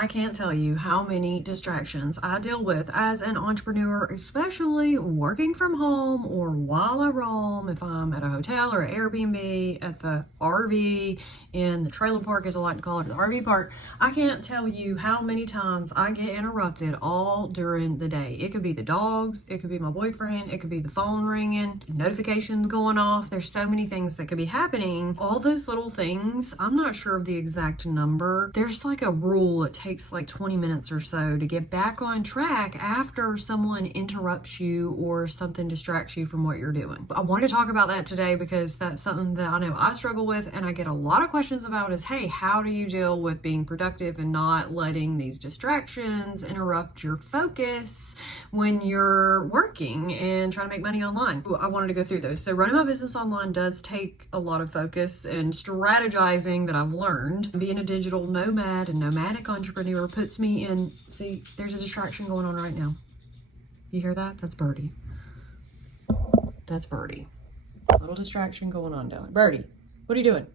I can't tell you how many distractions I deal with as an entrepreneur, especially working from home or while I roam, if I'm at a hotel or an Airbnb, at the RV, in the trailer park, as I like to call it, the RV park. I can't tell you how many times I get interrupted all during the day. It could be the dogs, it could be my boyfriend, it could be the phone ringing, notifications going off. There's so many things that could be happening. All those little things, I'm not sure of the exact number. There's like a rule. It takes like 20 minutes or so to get back on track after someone interrupts you or something distracts you from what you're doing. I want to talk about that today because that's something that I know I struggle with, and I get a lot of questions about is, hey, how do you deal with being productive and not letting these distractions interrupt your focus when you're working and trying to make money online? I wanted to go through those. So running my business online does take a lot of focus and strategizing that I've learned. Being a digital nomad and nomadic entrepreneur puts me in, see, there's a distraction going on right now. You hear that? That's Birdie. That's Birdie. Little distraction going on down. Birdie, what are you doing?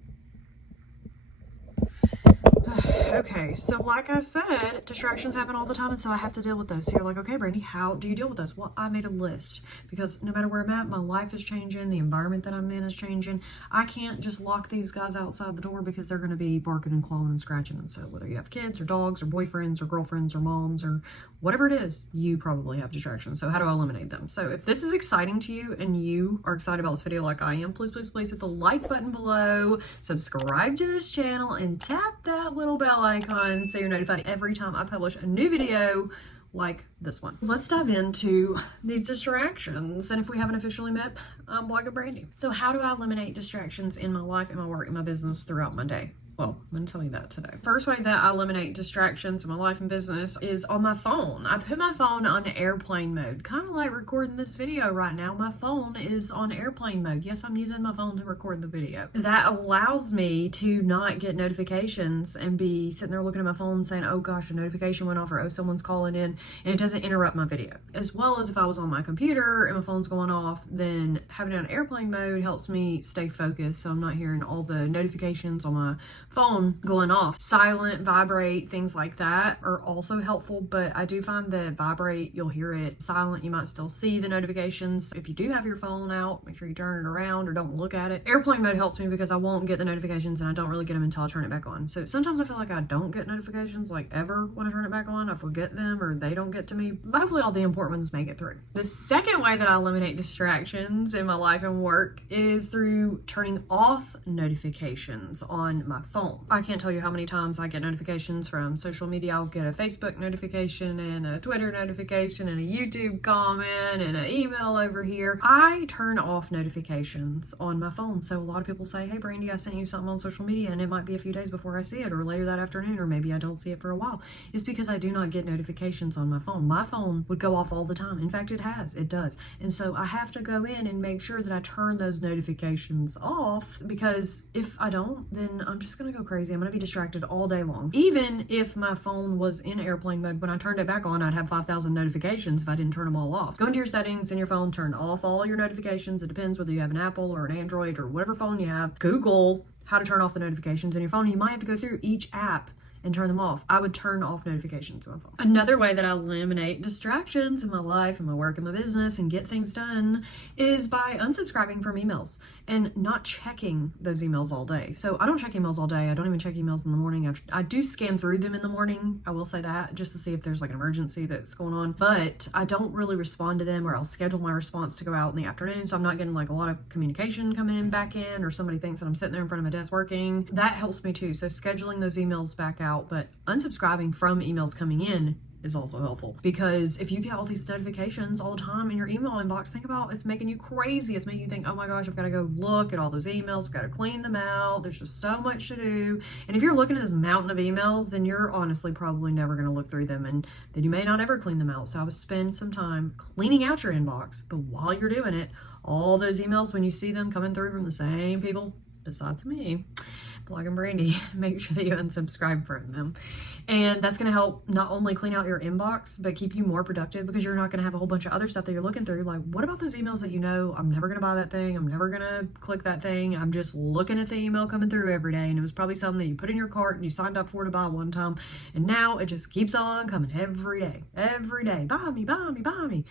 Okay, so like I said, distractions happen all the time, and so I have to deal with those. So you're like, okay, Brandi, how do you deal with those? Well, I made a list because no matter where I'm at, my life is changing, the environment that I'm in is changing. I can't just lock these guys outside the door because they're going to be barking and clawing and scratching. And so whether you have kids or dogs or boyfriends or girlfriends or moms or whatever it is, you probably have distractions. So how do I eliminate them? So if this is exciting to you and you are excited about this video like I am, please, please, please hit the like button below, subscribe to this channel, and tap that little bell icon so you're notified every time I publish a new video like this one. Let's dive into these distractions. And if we haven't officially met, I'm Blogger Brandi. So how do I eliminate distractions in my life, in my work, in my business throughout my day? Well, I'm going to tell you that today. First way that I eliminate distractions in my life and business is on my phone. I put my phone on airplane mode, kind of like recording this video right now. My phone is on airplane mode. Yes, I'm using my phone to record the video. That allows me to not get notifications and be sitting there looking at my phone saying, oh gosh, a notification went off, or oh, someone's calling in, and it doesn't interrupt my video. As well as if I was on my computer and my phone's going off, then having it on airplane mode helps me stay focused so I'm not hearing all the notifications on my phone going off. Silent, vibrate, things like that are also helpful, but I do find that vibrate, you'll hear it. Silent, you might still see the notifications. If you do have your phone out, make sure you turn it around or don't look at it. Airplane mode helps me because I won't get the notifications and I don't really get them until I turn it back on. So sometimes I feel like I don't get notifications like ever when I turn it back on. I forget them or they don't get to me. But hopefully all the important ones make it through. The second way that I eliminate distractions in my life and work is through turning off notifications on my phone. I can't tell you how many times I get notifications from social media. I'll get a Facebook notification and a Twitter notification and a YouTube comment and an email over here. I turn off notifications on my phone. So a lot of people say, hey Brandi, I sent you something on social media, and it might be a few days before I see it or later that afternoon, or maybe I don't see it for a while. It's because I do not get notifications on my phone. My phone would go off all the time. In fact, it does. And so I have to go in and make sure that I turn those notifications off, because if I don't, then I'm just going to go crazy. I'm going to be distracted all day long. Even if my phone was in airplane mode, when I turned it back on, I'd have 5,000 notifications if I didn't turn them all off. Go into your settings in your phone, turn off all your notifications. It depends whether you have an Apple or an Android or whatever phone you have. Google how to turn off the notifications in your phone. You might have to go through each app and turn them off. I would turn off notifications on my phone. Another way that I eliminate distractions in my life and my work and my business and get things done is by unsubscribing from emails and not checking those emails all day. So I don't check emails all day. I don't even check emails in the morning. I do scan through them in the morning. I will say that, just to see if there's like an emergency that's going on, but I don't really respond to them, or I'll schedule my response to go out in the afternoon. So I'm not getting like a lot of communication coming in back in, or somebody thinks that I'm sitting there in front of my desk working. That helps me too. So scheduling those emails back out. But unsubscribing from emails coming in is also helpful, because if you get all these notifications all the time in your email inbox, think about, it's making you crazy. It's making you think, oh my gosh, I've got to go look at all those emails. I've got to clean them out. There's just so much to do. And if you're looking at this mountain of emails, then you're honestly probably never going to look through them, and then you may not ever clean them out. So I would spend some time cleaning out your inbox, but while you're doing it, all those emails, when you see them coming through from the same people besides me, Blog and Brandi, make sure that you unsubscribe from them. And that's going to help not only clean out your inbox, but keep you more productive, because you're not going to have a whole bunch of other stuff that you're looking through. Like, what about those emails that you know, I'm never going to buy that thing, I'm never going to click that thing, I'm just looking at the email coming through every day, and it was probably something that you put in your cart and you signed up for to buy one time, and now it just keeps on coming every day, buy me, buy me, buy me.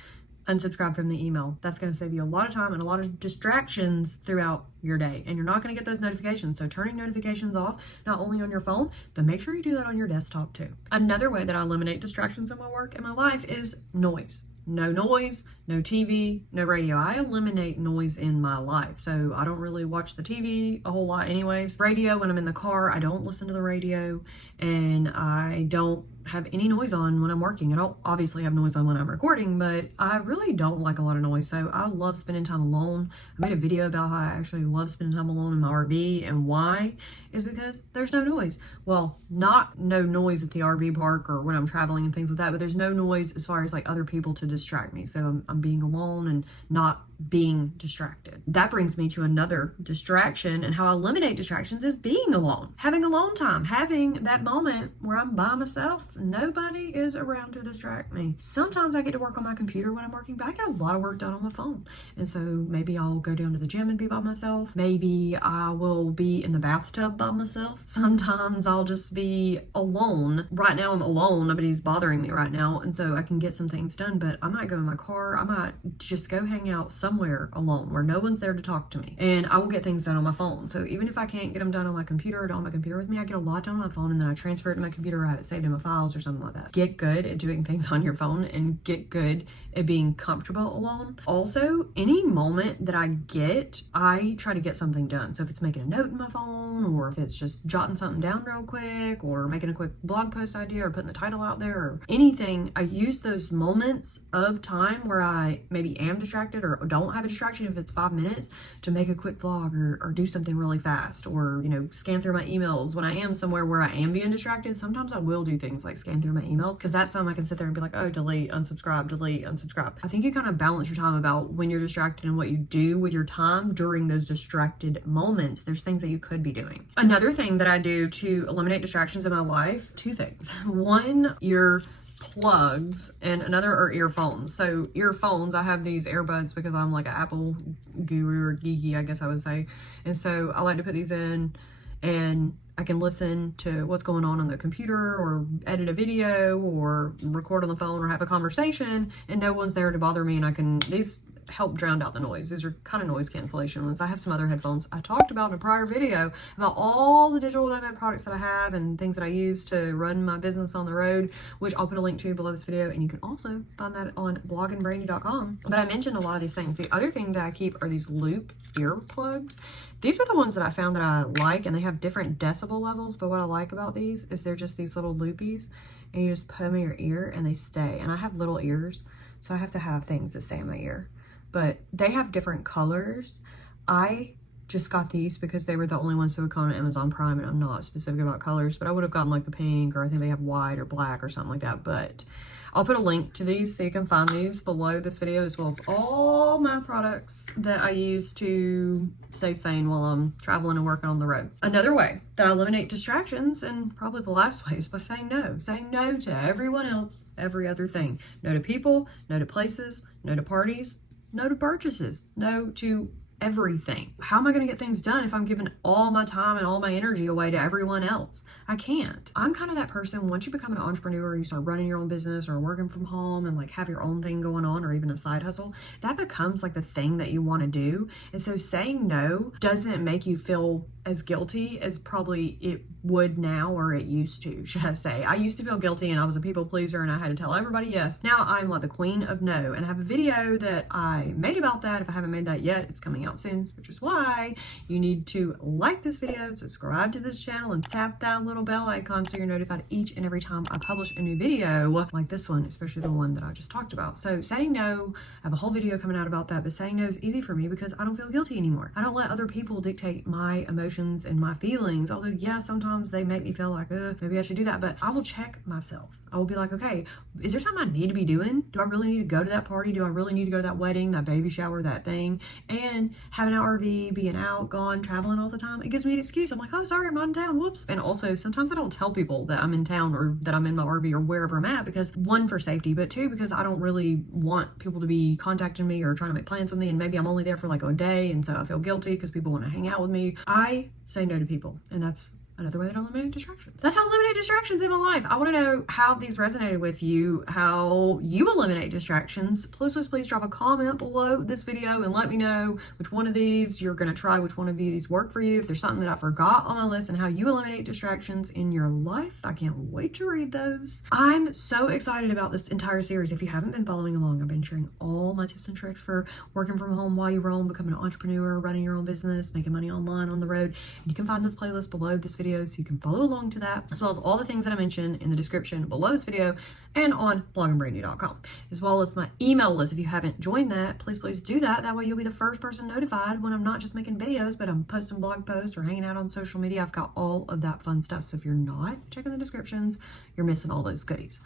Unsubscribe from the email. That's going to save you a lot of time and a lot of distractions throughout your day, and you're not going to get those notifications. So turning notifications off, not only on your phone, but make sure you do that on your desktop too. Another way that I eliminate distractions in my work and my life is noise. No noise, no TV, no radio. I eliminate noise in my life. So I don't really watch the TV a whole lot anyways. Radio, when I'm in the car, I don't listen to the radio, and I don't have any noise on when I'm working. I don't obviously have noise on when I'm recording, but I really don't like a lot of noise. So I love spending time alone. I made a video about how I actually love spending time alone in my RV, and why is because there's no noise. Well, not no noise at the RV park or when I'm traveling and things like that, but there's no noise as far as like other people to distract me. So I'm being alone and not being distracted. That brings me to another distraction, and how I eliminate distractions is being alone. Having alone time, having that moment where I'm by myself, nobody is around to distract me. Sometimes I get to work on my computer when I'm working, but I get a lot of work done on my phone. And so maybe I'll go down to the gym and be by myself. Maybe I will be in the bathtub by myself. Sometimes I'll just be alone. Right now I'm alone, nobody's bothering me right now, and so I can get some things done, but I might go in my car, I might just go hang out somewhere alone where no one's there to talk to me, and I will get things done on my phone. So even if I can't get them done on my computer or don't have my computer with me, I get a lot done on my phone, and then I transfer it to my computer, or I have it saved in my files or something like that. Get good at doing things on your phone, and get good at being comfortable alone. Also, any moment that I get, I try to get something done. So if it's making a note in my phone, or if it's just jotting something down real quick, or making a quick blog post idea, or putting the title out there, or anything, I use those moments of time where I maybe am distracted or don't have a distraction, if it's 5 minutes, to make a quick vlog, or do something really fast, or, you know, scan through my emails. When I am somewhere where I am being distracted, sometimes I will do things like scan through my emails, because that's something I can sit there and be like, oh, delete, unsubscribe, delete, unsubscribe. I think you kind of balance your time about when you're distracted and what you do with your time during those distracted moments. There's things that you could be doing. Another thing that I do to eliminate distractions in my life, two things. One, ear plugs, and another are earphones. So earphones, I have these earbuds because I'm like an Apple guru, or geeky, I guess I would say. And so I like to put these in, and I can listen to what's going on the computer, or edit a video, or record on the phone, or have a conversation, and no one's there to bother me, and these help drown out the noise. These are kind of noise cancellation ones. I have some other headphones I talked about in a prior video about all the digital nomad products that I have and things that I use to run my business on the road, which I'll put a link to below this video, and you can also find that on blogandbrandi.com. But I mentioned a lot of these things. The other thing that I keep are these loop earplugs. These are the ones that I found that I like, and they have different decibel levels, but what I like about these is they're just these little loopies, and you just put them in your ear and they stay. And I have little ears, so I have to have things that stay in my ear. But they have different colors. I just got these because they were the only ones that would come on Amazon Prime, and I'm not specific about colors, but I would have gotten like the pink, or I think they have white or black or something like that. But I'll put a link to these so you can find these below this video, as well as all my products that I use to stay sane while I'm traveling and working on the road. Another way that I eliminate distractions, and probably the last way, is by saying no. Saying no to everyone else, every other thing. No to people, no to places, no to parties, no to purchases, no to everything. How am I going to get things done if I'm giving all my time and all my energy away to everyone else? I can't. I'm kind of that person, once you become an entrepreneur and you start running your own business, or working from home, and like have your own thing going on, or even a side hustle, that becomes like the thing that you want to do. And so saying no doesn't make you feel as guilty as probably it would now, or it used to, should I say. I used to feel guilty, and I was a people pleaser, and I had to tell everybody yes. Now I'm like the queen of no, and I have a video that I made about that. If I haven't made that yet, it's coming out soon, which is why you need to like this video, subscribe to this channel, and tap that little bell icon so you're notified each and every time I publish a new video like this one, especially the one that I just talked about. So saying no, I have a whole video coming out about that, but saying no is easy for me because I don't feel guilty anymore. I don't let other people dictate my emotions emotions and my feelings, although yeah, sometimes they make me feel like, maybe I should do that, but I will check myself. I will be like, okay, is there something I need to be doing? Do I really need to go to that party? Do I really need to go to that wedding, that baby shower, that thing? And having an RV, being out, gone, traveling all the time, it gives me an excuse. I'm like, oh, sorry, I'm not in town. Whoops. And also, sometimes I don't tell people that I'm in town or that I'm in my RV or wherever I'm at because, one, for safety, but two, because I don't really want people to be contacting me or trying to make plans with me. And maybe I'm only there for like a day, and so I feel guilty because people want to hang out with me. I say no to people, and that's another way that I eliminate distractions. That's how I eliminate distractions in my life. I want to know how these resonated with you, how you eliminate distractions. Please drop a comment below this video and let me know which one of these you're going to try, which one of these work for you. If there's something that I forgot on my list and how you eliminate distractions in your life, I can't wait to read those. I'm so excited about this entire series. If you haven't been following along, I've been sharing all my tips and tricks for working from home while you roam, becoming an entrepreneur, running your own business, making money online on the road. And you can find this playlist below this video so you can follow along to that, as well as all the things that I mentioned in the description below this video and on blogandbrandi.com, as well as my email list. If you haven't joined that, please do that. That way you'll be the first person notified when I'm not just making videos, but I'm posting blog posts or hanging out on social media. I've got all of that fun stuff. So if you're not checking the descriptions, you're missing all those goodies.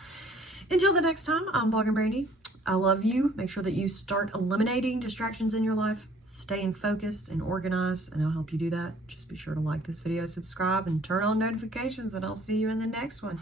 Until the next time, I'm Blog and Brandi. I love you. Make sure that you start eliminating distractions in your life, staying focused and organized, and I'll help you do that. Just be sure to like this video, subscribe, and turn on notifications, and I'll see you in the next one.